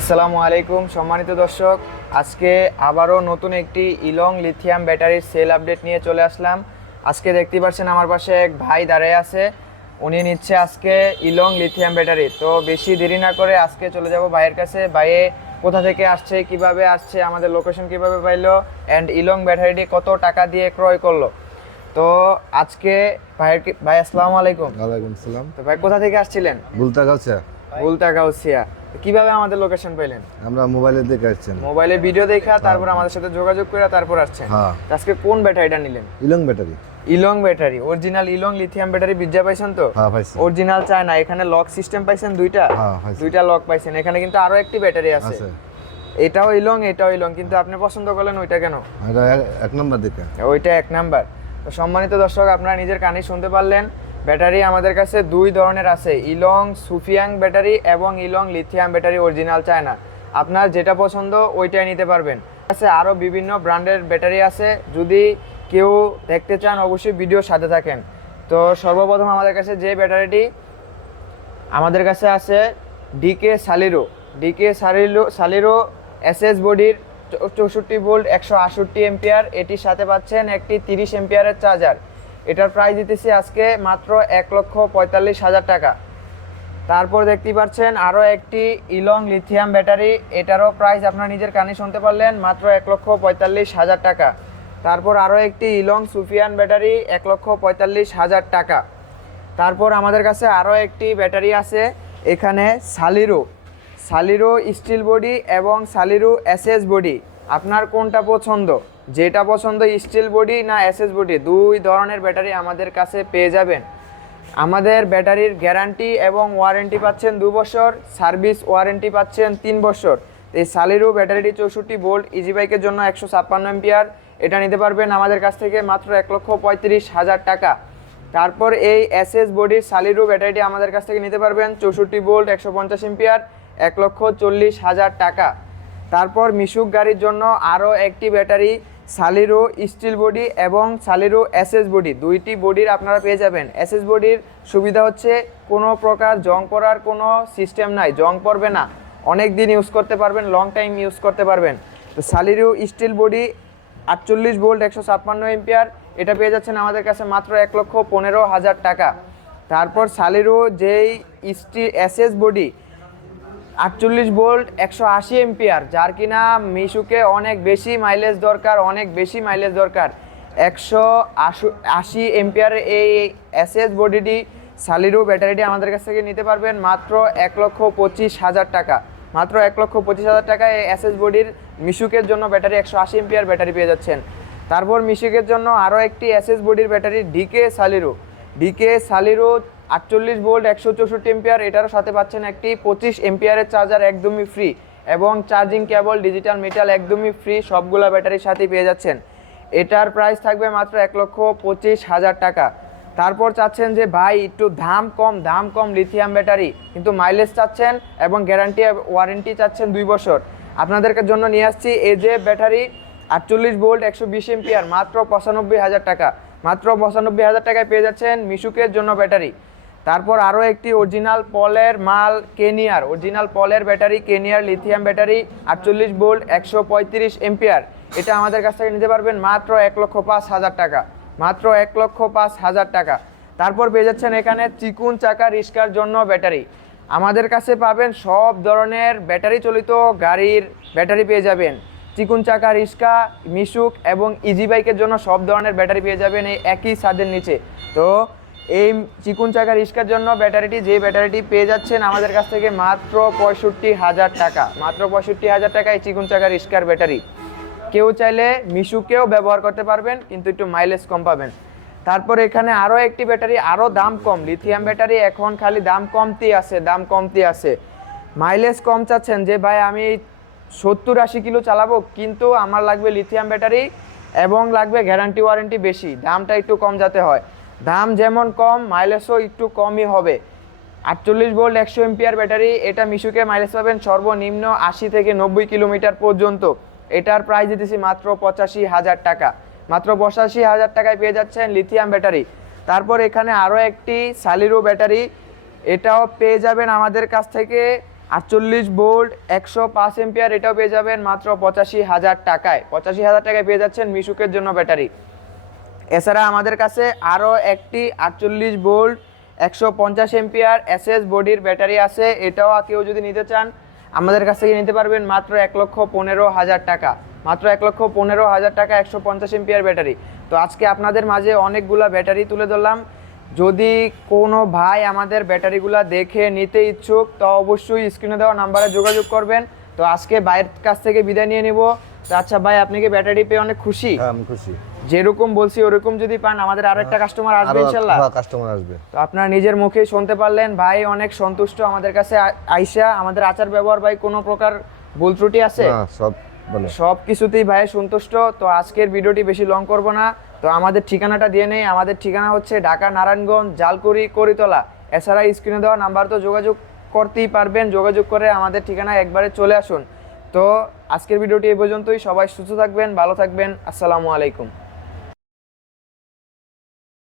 আসসালামু আলাইকুম সম্মানিত দর্শক, আজকে আবারও নতুন একটি ইলং লিথিয়াম ব্যাটারির সেল আপডেট নিয়ে চলে আসলাম। আজকে দেখতে পাচ্ছেন আমার পাশে এক ভাই দাঁড়িয়ে আছে, উনি নিচ্ছে আজকে ইলং লিথিয়াম ব্যাটারি। তো বেশি দেরি না করে আজকে চলে যাব ভাইয়ের কাছে। ভাইয়ে কোথা থেকে আসছে, কিভাবে আসছে, আমাদের লোকেশন কিভাবে পাইলো, অ্যান্ড ইলং ব্যাটারিটি কত টাকা দিয়ে ক্রয় করলো। তো আজকে ভাই আসসালামু আলাইকুম। ওয়ালাইকুম সালাম। তো ভাই কোথা থেকে আসছিলেন? বুলতাগাছা। বুলতাগাউসিয়া। কিভাবে আমাদের লোকেশন পাইলেন? আমরা মোবাইলে দেখে আসছেন। মোবাইলে ভিডিও দেখা তারপর আমাদের সাথে যোগাযোগ করে তারপর আসছেন। হ্যাঁ। তো আজকে কোন ব্যাটারিটা নিলেন? ইলং ব্যাটারি। ইলং ব্যাটারি, অরিজিনাল ইলং লিথিয়াম ব্যাটারি বিজ্জা পাইছেন তো? হ্যাঁ পাইছি। অরিজিনাল চায় না, এখানে লক সিস্টেম পাইছেন দুইটা? হ্যাঁ পাইছি। দুইটা লক পাইছেন। এখানে কিন্তু আরো একটি ব্যাটারি আছে, আছে। এটাও ইলং এটাও ইলং, কিন্তু আপনি পছন্দ করলেন ওইটা কেন? এটা এক নাম্বার দেখে। ওইটা এক নাম্বার। তো সম্মানিত দর্শক, আপনারা নিজের কানে শুনতে পারলেন, ব্যাটারি আমাদের কাছে দুই ধরনের আছে, ইলং সুফিয়াং ব্যাটারি এবং ইলং লিথিয়াম ব্যাটারি অরিজিনাল চায়না। আপনার যেটা পছন্দ ওইটাই নিতে পারবেন। আছে আরও বিভিন্ন ব্র্যান্ডের ব্যাটারি আছে, যদি কেউ দেখতে চান অবশ্যই ভিডিওর সাথে থাকেন। তো সর্বপ্রথম আমাদের কাছে যে ব্যাটারিটি আমাদের কাছে আছে ডিকে সালিরো এসএস বডির 64 ভোল্ট 168 এম্পিয়ার। এটির সাথে পাচ্ছেন একটি 30 এম্পিয়ারের চার্জার। এটার প্রাইস দিতেছি আজকে মাত্র 1,45,000 টাকা। তারপর দেখতে পাচ্ছেন আরও একটি ইলং লিথিয়াম ব্যাটারি, এটারও প্রাইস আপনারা নিজের কানে শুনতে পারলেন, মাত্র 1,45,000 টাকা। তারপর আরও একটি ইলং সুফিয়ান ব্যাটারি 1,45,000 টাকা। তারপর আমাদের কাছে আরও একটি ব্যাটারি আছে, এখানে সালিরো স্টিল বডি এবং সালিরো এসএস বডি। আপনার কোনটা পছন্দ? যেটা পছন্দ, স্টিল বডি না এসএস বডি, দুই ধরনের ব্যাটারি আমাদের কাছে পেয়ে যাবেন। আমাদের ব্যাটারির গ্যারান্টি এবং ওয়ারেন্টি পাচ্ছেন 2 বছর, সার্ভিস ওয়ারেন্টি পাচ্ছেন 3 বছর। এই সালিরো ব্যাটারিটি 64 ভোল্ট ইজি বাইকের জন্য 156 এম্পিয়ার, এটা নিতে পারবেন আমাদের কাছ থেকে মাত্র 1,35,000 টাকা। তারপর এই এসএস বডির সালিরো ব্যাটারিটি আমাদের কাছ থেকে নিতে পারবেন 64 ভোল্ট 150 এম্পিয়ার, 1,40,000 টাকা। তারপর মিশুক গাড়ির জন্য আরও একটি ব্যাটারি সালিরো স্টিল বডি এবং সালিরো এসএস বডি, দুইটি বডির আপনারা পেয়ে যাবেন। এসএস বডির সুবিধা হচ্ছে কোনো প্রকার জং পড়ার কোনো সিস্টেম নাই, জং পড়বে না, অনেক দিন ইউজ করতে পারবেন, লং টাইম ইউজ করতে পারবেন। তো সালিরো স্টিল বডি 48 ভোল্ট 156 এম্পিয়ার, এটা পেয়ে যাচ্ছেন আমাদের কাছে মাত্র 1,15,000 টাকা। তারপর সালিরো যেই এসএস বডি 48 ভোল্ট 180 এম্পিয়ার, যার কিনা মিশুকে অনেক বেশি মাইলেজ দরকার, 180 এম্পিয়ার এই এসএস বডিটি সালিরো ব্যাটারিটি আমাদের কাছ থেকে নিতে পারবেন মাত্র 1,25,000 টাকা। মাত্র 1,25,000 টাকায় এই এসএস বডির মিশুকের জন্য ব্যাটারি 180 এম্পিয়ার ব্যাটারি পেয়ে যাচ্ছেন। তারপর মিশুকের জন্য আরও একটি এসএস বডির ব্যাটারি ডিকে সালিরো 48 ভোল্ট 164 এম্পিয়ার, এটার সাথে পাচ্ছেন একটি 25 এম্পিয়ারের চার্জার একদমই ফ্রি, এবং চার্জিং কেবল ডিজিটাল মিটার একদমই ফ্রি, সবগুলা ব্যাটারির সাথেই পেয়ে যাচ্ছেন। এটার প্রাইস থাকবে মাত্র 1,25,000 টাকা। তারপর চাচ্ছেন যে ভাই একটু দাম কম লিথিয়াম ব্যাটারি, কিন্তু মাইলেজ চাচ্ছেন এবং গ্যারান্টি ওয়ারেন্টি চাচ্ছেন 2 বছর, আপনাদের জন্য নিয়ে আসছি এই যে ব্যাটারি 48 ভোল্ট 120 এম্পিয়ার, মাত্র 95,000 টাকা। মাত্র 95,000 টাকায় পেয়ে যাচ্ছেন মিশুকের জন্য ব্যাটারি। তারপর আরও একটি অরিজিনাল পলের ব্যাটারি কেনিয়ার লিথিয়াম ব্যাটারি 48 ভোল্ট 135 এম্পিয়ার, এটা আমাদের কাছ থেকে নিতে পারবেন মাত্র 1,05,000 টাকা। মাত্র 1,05,000 টাকা। তারপর পেয়ে যাচ্ছেন এখানে চিকুন চাকা রিস্কার জন্য ব্যাটারি, আমাদের কাছে পাবেন সব ধরনের ব্যাটারি চালিত গাড়ির ব্যাটারি পেয়ে যাবেন। চিকুন চাকা রিস্কা, মিশুক এবং ইজি বাইকের জন্য সব ধরনের ব্যাটারি পেয়ে যাবেন এই একই ছাদের নিচে। তো এই চিকুন চাকা রিস্কার জন্য ব্যাটারিটি পেয়ে যাচ্ছেন আমাদের কাছ থেকে মাত্র 65,000 টাকা। মাত্র 65,000 টাকা এই চিকুন চাকা রিস্কার ব্যাটারি। কেউ চাইলে মিশুকেও ব্যবহার করতে পারবেন, কিন্তু একটু মাইলেজ কম পাবেন। তারপর এখানে আরও একটি ব্যাটারি, আরও দাম কম, লিথিয়াম ব্যাটারি এখন খালি দাম কমতি আছে। মাইলেজ কম চাচ্ছেন যে ভাই আমি 70-80 কিলো চালাবো, কিন্তু আমার লাগবে লিথিয়াম ব্যাটারি এবং লাগবে গ্যারান্টি ওয়ারেন্টি বেশি, দামটা একটু কম যাতে হয়। দাম যেমন কম, মাইলেজও একটু কমই হবে। 48 ভোল্ট 100 এম্পিয়ার ব্যাটারি, এটা মিশুকে মাইলেজ পাবেন সর্বনিম্ন 80 থেকে 90 কিলোমিটার পর্যন্ত। এটার প্রাইস দিতেছি মাত্র 85,000 টাকা। মাত্র 85,000 টাকায় পেয়ে যাচ্ছেন লিথিয়াম ব্যাটারি। তারপর এখানে আরও একটি সালিরো ব্যাটারি, এটাও পেয়ে যাবেন আমাদের কাছ থেকে 48 ভোল্ট 105 এম্পিয়ার, এটাও পেয়ে যাবেন মাত্র 85,000 টাকায়। 85,000 টাকায় পেয়ে যাচ্ছেন মিশুকের জন্য ব্যাটারি। এছাড়া আমাদের কাছে আরও একটি 48 ভোল্ট 150 এম্পিয়ার এসএস বডির ব্যাটারি আছে, এটাও কেউ যদি নিতে চান আমাদের কাছ থেকে নিতে পারবেন মাত্র 1,15,000 টাকা। মাত্র 1,15,000 টাকা 150 এম্পিয়ার ব্যাটারি। তো আজকে আপনাদের মাঝে অনেকগুলা ব্যাটারি তুলে ধরলাম। যদি কোনো ভাই আমাদের ব্যাটারিগুলা দেখে নিতে ইচ্ছুক তো অবশ্যই স্ক্রিনে দেওয়া নাম্বারে যোগাযোগ করবেন। তো আজকে ভাইয়ের কাছ থেকে বিদায় নিয়ে নিব। তো আচ্ছা ভাই, আপনি কি ব্যাটারি পেয়ে অনেক খুশি? হ্যাঁ, আমি খুশি। যেরকম বলছি ওরকম যদি পান আমাদের আরো একটা কাস্টমার আসবে ইনশাআল্লাহ। কাস্টমার আসবে। তো আপনারা নিজের মুখেই শুনতে পারলেন, ভাই অনেক সন্তুষ্ট আমাদের কাছে আইসা। আমাদের আচার ব্যবহার ভাই কোনো প্রকার ভুল ত্রুটি আছে? না, সব ভালো। সব কিছুতেই ভাই সন্তুষ্ট। তো আজকের ভিডিওটি বেশি লং করব না। তো আমাদের ঠিকানাটা দিয়ে নেই। আমাদের ঠিকানা হচ্ছে ঢাকা নারায়ণগঞ্জ জালকুড়ি করিতলা। এছাড়া স্ক্রিনে দেওয়া নাম্বার তো যোগাযোগ করতেই পারবেন, যোগাযোগ করে আমাদের ঠিকানায় একবারে চলে আসুন। তো আজকের ভিডিওটি এই পর্যন্তই। সবাই সুস্থ থাকবেন, ভালো থাকবেন। আসসালামু আলাইকুম।